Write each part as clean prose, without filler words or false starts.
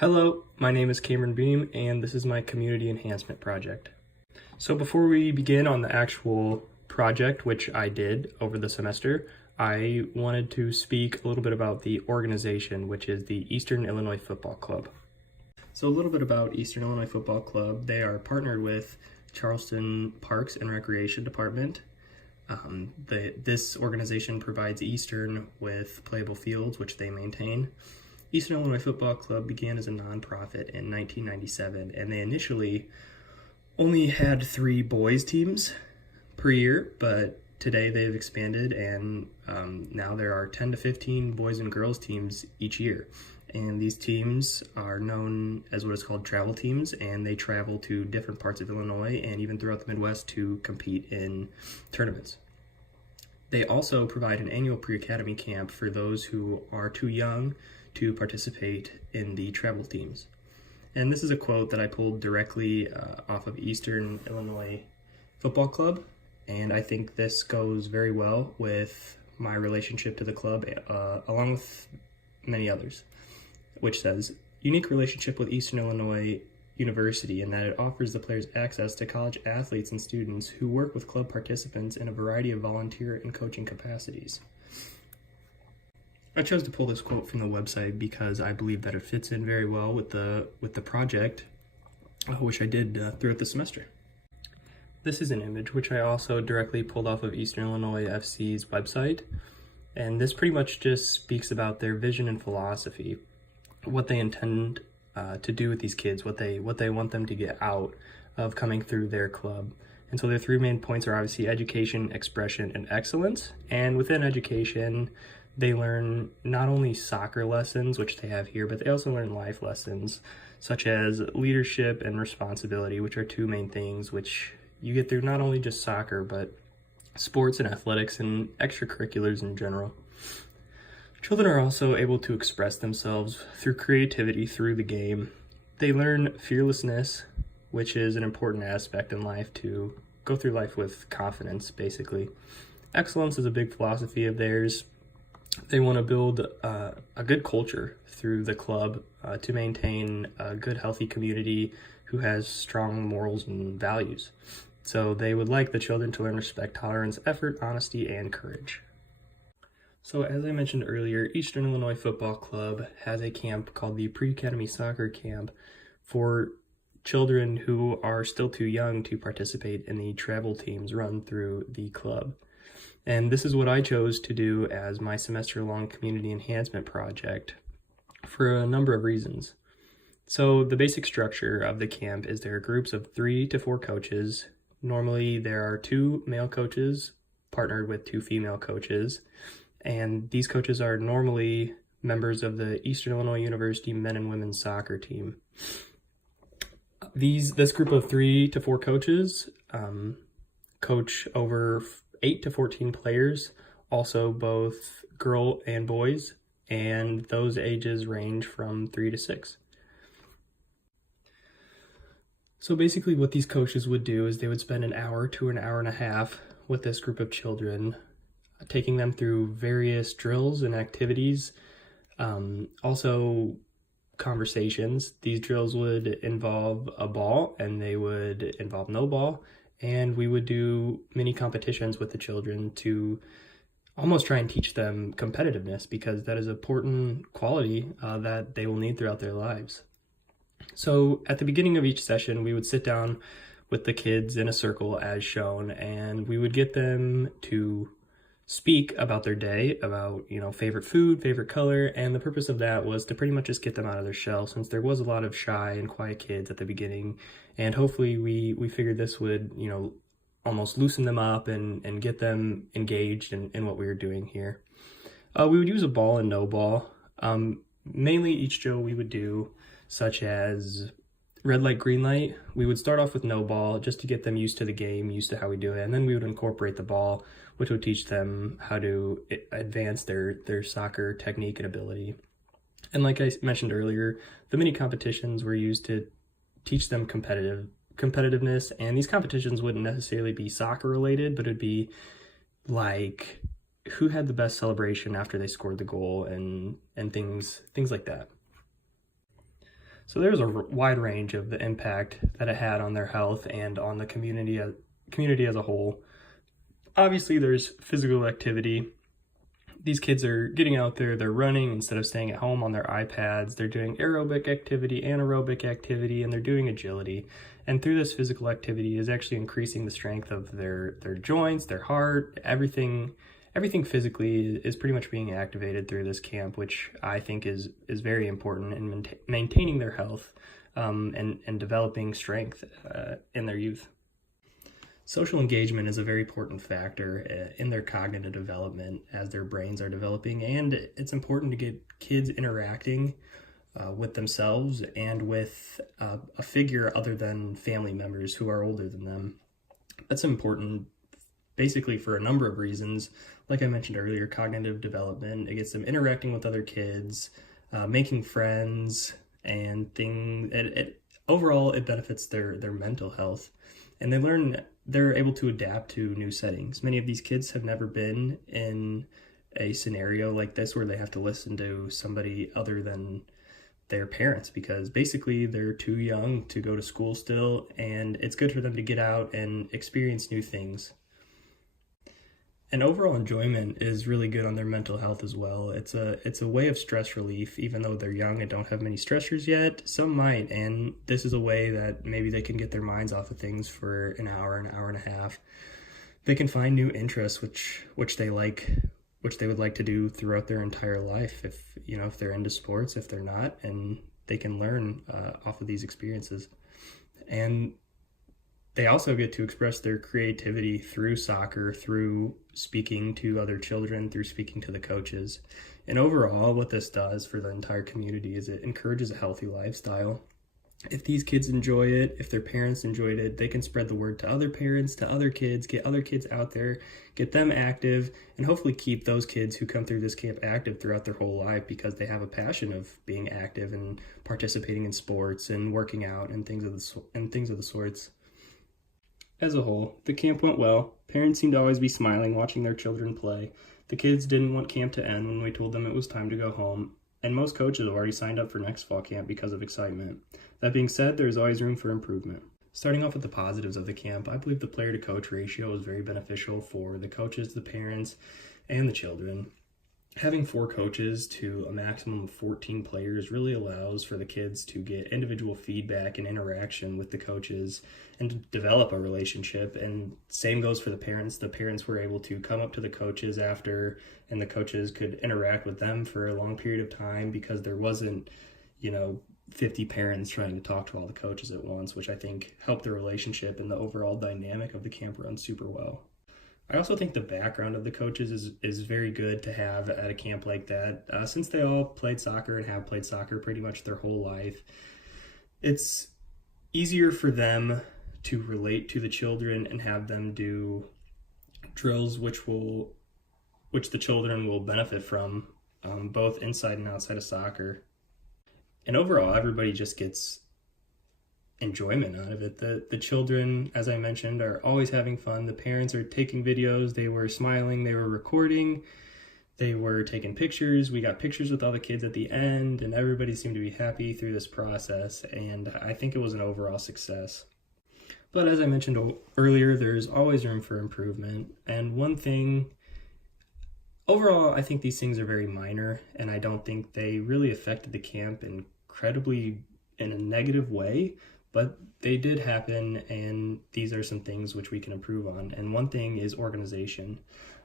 Hello, my name is Cameron Beam, and this is my Community Enhancement project. So before we begin on the actual project, which I did over the semester, I wanted to speak a little bit about the organization, which is the Eastern Illinois Football Club. So a little bit about Eastern Illinois Football Club. They are partnered with Charleston Parks and Recreation Department. This organization provides Eastern with playable fields, which they maintain. Eastern Illinois Football Club began as a nonprofit in 1997, and they initially only had 3 boys teams per year, but today they've expanded, and now there are 10 to 15 boys and girls teams each year. And these teams are known as what is called travel teams, and they travel to different parts of Illinois and even throughout the Midwest to compete in tournaments. They also provide an annual pre-academy camp for those who are too young to participate in the travel teams. And this is a quote that I pulled directly off of Eastern Illinois Football Club, and I think this goes very well with my relationship to the club, along with many others, which says, "Unique relationship with Eastern Illinois University in that it offers the players access to college athletes and students who work with club participants in a variety of volunteer and coaching capacities." I chose to pull this quote from the website because I believe that it fits in very well with the project, which I did throughout the semester. This is an image which I also directly pulled off of Eastern Illinois FC's website, and this pretty much just speaks about their vision and philosophy, what they intend to do with these kids, what they want them to get out of coming through their club. And so their 3 main points are obviously education, expression, and excellence. And within education, they learn not only soccer lessons, which they have here, but they also learn life lessons, such as leadership and responsibility, which are 2 main things which you get through not only just soccer, but sports and athletics and extracurriculars in general. Children are also able to express themselves through creativity through the game. They learn fearlessness, which is an important aspect in life, to go through life with confidence, basically. Excellence is a big philosophy of theirs. They want to build a good culture through the club to maintain a good, healthy community who has strong morals and values. So they would like the children to learn respect, tolerance, effort, honesty, and courage. So as I mentioned earlier, Eastern Illinois Football Club has a camp called the Pre-Academy Soccer Camp for children who are still too young to participate in the travel teams run through the club. And this is what I chose to do as my semester-long community enhancement project for a number of reasons. So the basic structure of the camp is there are groups of 3 to 4 coaches. Normally there are 2 male coaches partnered with 2 female coaches. And these coaches are normally members of the Eastern Illinois University men and women's soccer team. This group of 3 to 4 coaches coach over 8 to 14 players, also both girl and boys, and those ages range from 3 to 6. So basically what these coaches would do is they would spend an hour to an hour and a half with this group of children, taking them through various drills and activities, also conversations. These drills would involve a ball and they would involve no ball, and we would do mini competitions with the children to almost try and teach them competitiveness, because that is an important quality that they will need throughout their lives. So at the beginning of each session, we would sit down with the kids in a circle as shown, and we would get them to speak about their day, about, favorite food, favorite color, and the purpose of that was to pretty much just get them out of their shell, since there was a lot of shy and quiet kids at the beginning, and hopefully we figured this would, almost loosen them up and get them engaged in what we were doing here. We would use a ball and no ball. Mainly each drill we would do, such as red light, green light, we would start off with no ball just to get them used to the game, used to how we do it, and then we would incorporate the ball, which would teach them how to advance their soccer technique and ability. And like I mentioned earlier, the mini competitions were used to teach them competitiveness, and these competitions wouldn't necessarily be soccer related, but it'd be like who had the best celebration after they scored the goal and things like that. So there's a wide range of the impact that it had on their health and on the community as a whole. Obviously, there's physical activity. These kids are getting out there, they're running instead of staying at home on their iPads. They're doing aerobic activity, anaerobic activity, and they're doing agility. And through this physical activity is actually increasing the strength of their joints, their heart, everything physically is pretty much being activated through this camp, which I think is very important in maintaining their health and developing strength in their youth. Social engagement is a very important factor in their cognitive development as their brains are developing, and it's important to get kids interacting with themselves and with a figure other than family members who are older than them. That's important basically for a number of reasons. Like I mentioned earlier, cognitive development, it gets them interacting with other kids, making friends, and overall it benefits their mental health. And they're able to adapt to new settings. Many of these kids have never been in a scenario like this where they have to listen to somebody other than their parents, because basically they're too young to go to school still, and it's good for them to get out and experience new things. And overall enjoyment is really good on their mental health as well. It's a way of stress relief. Even though they're young and don't have many stressors yet, some might, and this is a way that maybe they can get their minds off of things for an hour and a half. They can find new interests which they would like to do throughout their entire life, if they're into sports, if they're not, and they can learn off of these experiences. And they also get to express their creativity through soccer, through speaking to other children, through speaking to the coaches. And overall, what this does for the entire community is it encourages a healthy lifestyle. If these kids enjoy it, if their parents enjoyed it, they can spread the word to other parents, to other kids, get other kids out there, get them active, and hopefully keep those kids who come through this camp active throughout their whole life, because they have a passion of being active and participating in sports and working out and things of the sorts. As a whole, the camp went well. Parents seemed to always be smiling watching their children play. The kids didn't want camp to end when we told them it was time to go home, and most coaches have already signed up for next fall camp because of excitement. That being said, there is always room for improvement. Starting off with the positives of the camp, I believe the player-to-coach ratio is very beneficial for the coaches, the parents, and the children. Having 4 coaches to a maximum of 14 players really allows for the kids to get individual feedback and interaction with the coaches and to develop a relationship. And same goes for the parents. The parents were able to come up to the coaches after, and the coaches could interact with them for a long period of time, because there wasn't, 50 parents trying to talk to all the coaches at once, which I think helped the relationship and the overall dynamic of the camp run super well. I also think the background of the coaches is very good to have at a camp like that. Since they all played soccer and have played soccer pretty much their whole life, it's easier for them to relate to the children and have them do drills which the children will benefit from, both inside and outside of soccer. And overall, everybody just gets enjoyment out of it. The children, as I mentioned, are always having fun. The parents are taking videos. They were smiling. They were recording. They were taking pictures. We got pictures with all the kids at the end, and everybody seemed to be happy through this process, and I think it was an overall success. But as I mentioned earlier, there's always room for improvement. And one thing, overall, I think these things are very minor, and I don't think they really affected the camp incredibly in a negative way, but they did happen, and these are some things which we can improve on. And one thing is organization.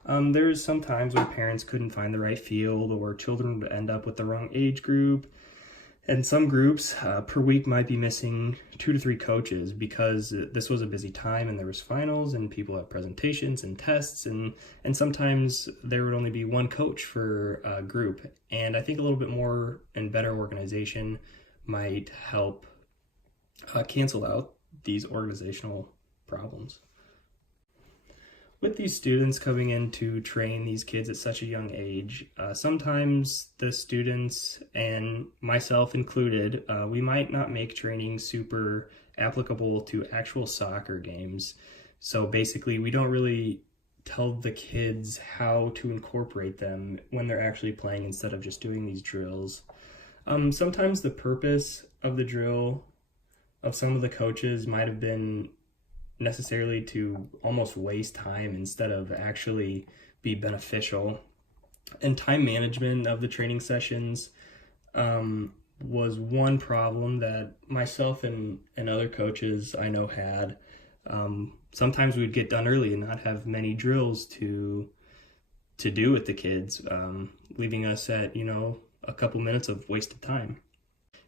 There's some times where parents couldn't find the right field, or children would end up with the wrong age group. And some groups per week might be missing 2 to 3 coaches, because this was a busy time and there was finals and people have presentations and tests, and sometimes there would only be one coach for a group. And I think a little bit more and better organization might help cancel out these organizational problems. With these students coming in to train these kids at such a young age, sometimes the students, and myself included, we might not make training super applicable to actual soccer games. So basically, we don't really tell the kids how to incorporate them when they're actually playing, instead of just doing these drills. Sometimes the purpose of the drill of some of the coaches might have been necessarily to almost waste time instead of actually be beneficial. And time management of the training sessions was one problem that myself and other coaches I know had. Sometimes we'd get done early and not have many drills to do with the kids, leaving us at, a couple minutes of wasted time.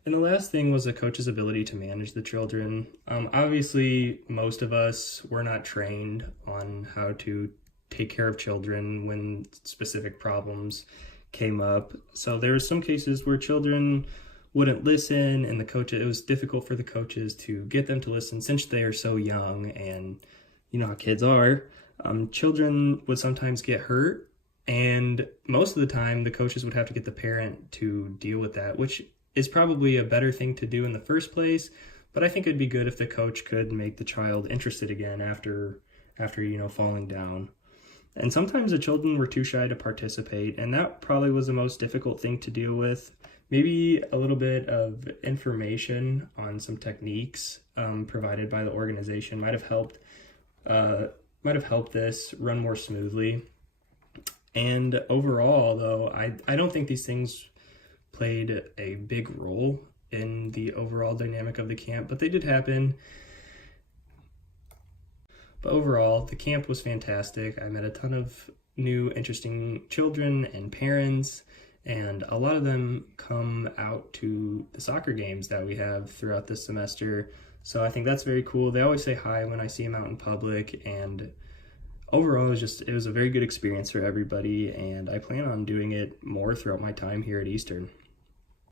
And the last thing was the coach's ability to manage the children. Obviously, most of us were not trained on how to take care of children when specific problems came up. So there were some cases where children wouldn't listen, and it was difficult for the coaches to get them to listen since they are so young, and you know how kids are. Children would sometimes get hurt, and most of the time the coaches would have to get the parent to deal with that, which is probably a better thing to do in the first place, but I think it'd be good if the coach could make the child interested again after falling down. And sometimes the children were too shy to participate, and that probably was the most difficult thing to deal with. Maybe a little bit of information on some techniques provided by the organization might have helped this run more smoothly. And overall, though, I don't think these things played a big role in the overall dynamic of the camp, but they did happen. But overall, the camp was fantastic. I met a ton of new, interesting children and parents, and a lot of them come out to the soccer games that we have throughout this semester. So I think that's very cool. They always say hi when I see them out in public, and overall, it was a very good experience for everybody, and I plan on doing it more throughout my time here at Eastern.